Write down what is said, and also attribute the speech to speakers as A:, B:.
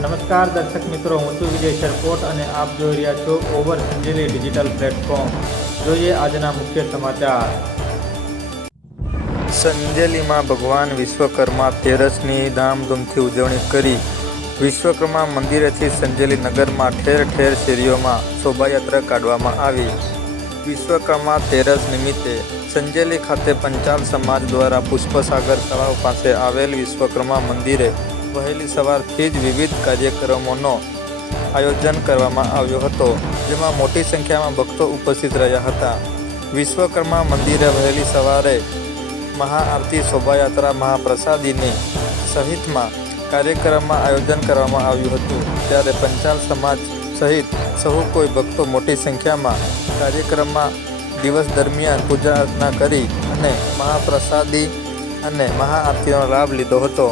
A: નમસ્કાર દર્શક મિત્રો, હું છું વિજય સરકોટ અને આપ જોઈ રહ્યા છો ઓવર સંજેલી ડિજિટલ પ્લેટફોર્મ. જોઈએ આજના મુખ્ય સમાચાર. સંજેલીમાં ભગવાન વિશ્વકર્મા તેરસની ધામધૂમથી ઉજવણી કરી. વિશ્વકર્મા મંદિરેથી સંજેલી નગરમાં ઠેર ઠેર શેરીઓમાં શોભાયાત્રા કાઢવામાં આવી. વિશ્વકર્મા તેરસ નિમિત્તે સંજેલી ખાતે પંચાલ સમાજ દ્વારા પુષ્પસાગર તળાવ પાસે આવેલ વિશ્વકર્મા મંદિરે વહેલી સવારથી જ વિવિધ કાર્યક્રમોનો આયોજન કરવામાં આવ્યો હતો, જેમાં મોટી સંખ્યામાં ભક્તો ઉપસ્થિત રહ્યા હતા. વિશ્વકર્મા મંદિરે વહેલી સવારે મહાઆરતી શોભાયાત્રા મહાપ્રસાદીની સહિતમાં કાર્યક્રમમાં આયોજન કરવામાં આવ્યું હતું. ત્યારે પંચાલ સમાજ સહિત સહુ કોઈ ભક્તો મોટી સંખ્યામાં કાર્યક્રમમાં દિવસ દરમિયાન પૂજા અર્ચના કરી અને મહાપ્રસાદી અને મહાઆરતીનો લાભ લીધો હતો.